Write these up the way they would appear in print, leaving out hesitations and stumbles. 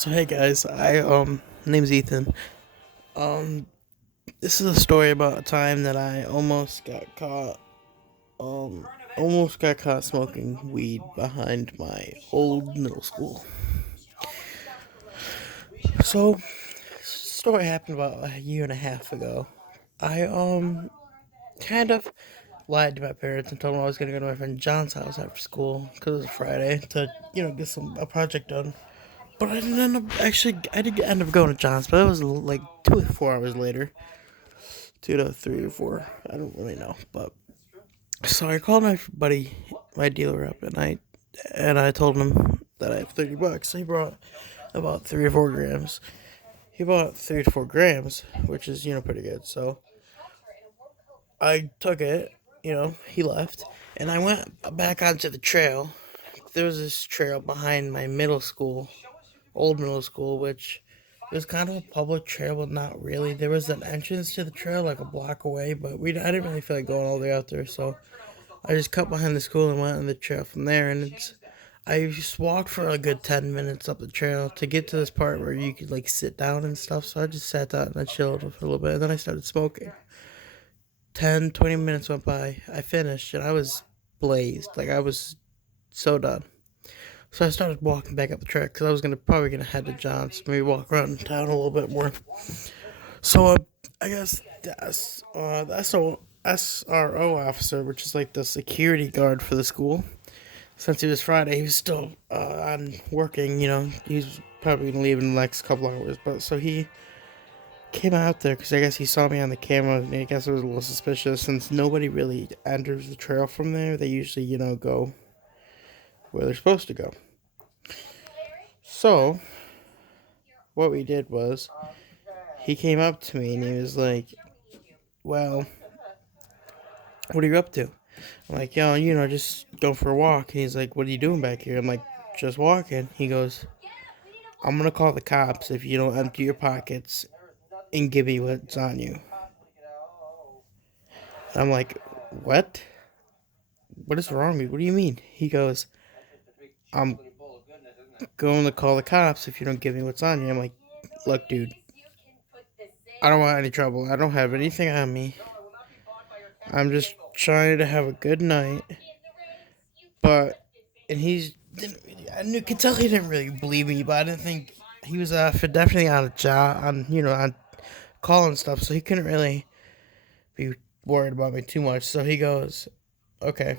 So hey guys, name's Ethan. Um this is a story about a time that I um almost got caught smoking weed behind my old middle school. So story happened about a year and a half ago. I kind of lied to my parents and told them I was gonna go to my friend John's house after school because it was a Friday to get a project done. But I didn't end up actually. I did end up going to John's, but it was like 2 or 4 hours later. 2 to 3 or 4. I don't really know. But so I called my buddy, my dealer up at night, and I told him that I have $30. He brought about 3 or 4 grams. He bought 3 to 4 grams, which is pretty good. So I took it. He left, and I went back onto the trail. There was this trail behind my middle school, old middle school, which it was kind of a public trail, but not really. There was an entrance to the trail like a block away, but I didn't really feel like going all the way out there, so I just cut behind the school and went on the trail from there. And I just walked for a good 10 minutes up the trail to get to this part where you could like sit down and stuff. So I just sat down and I chilled for a little bit, and then I started smoking. 10, 20 minutes went by. I finished, and I was blazed. Like I was so done. So I started walking back up the track because I was probably gonna head to John's, maybe walk around town a little bit more. So I guess the SRO officer, which is like the security guard for the school, since it was Friday, he was still on working. He's probably gonna leave in the next couple hours. But so he came out there because I guess he saw me on the camera, and I guess it was a little suspicious since nobody really enters the trail from there. They usually go where they're supposed to go. So what we did was he came up to me and he was like, "Well, what are you up to?" I'm like, "Yo, just going for a walk." And he's like, "What are you doing back here?" I'm like, "Just walking." He goes, "I'm gonna call the cops if you don't empty your pockets and give me what's on you." And I'm like, "What? What is wrong with me? What do you mean?" He goes, "I'm going to call the cops if you don't give me what's on you." I'm like, "Look, dude, I don't want any trouble. I don't have anything on me. I'm just trying to have a good night." But and he's didn't really, could tell he didn't really believe me, but I didn't think he was definitely on a job on call and stuff, so he couldn't really be worried about me too much. So he goes, "Okay,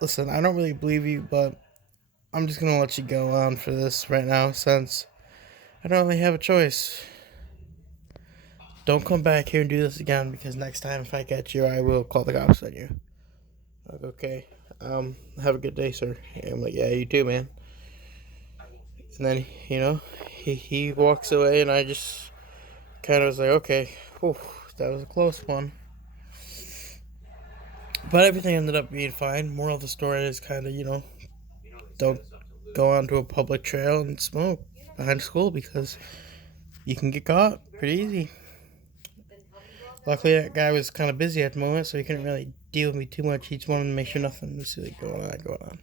listen, I don't really believe you, but I'm just gonna let you go on for this right now since I don't really have a choice. Don't come back here and do this again because next time if I catch you, I will call the cops on you." Like, okay, have a good day, sir. And I'm like, "Yeah, you too, man." And then he walks away, and I just kind of was like, "Okay, whew, that was a close one." But everything ended up being fine. Moral of the story is kind of don't go onto a public trail and smoke behind school because you can get caught pretty easy. Luckily, that guy was kind of busy at the moment, so he couldn't really deal with me too much. He just wanted to make sure nothing was really going on.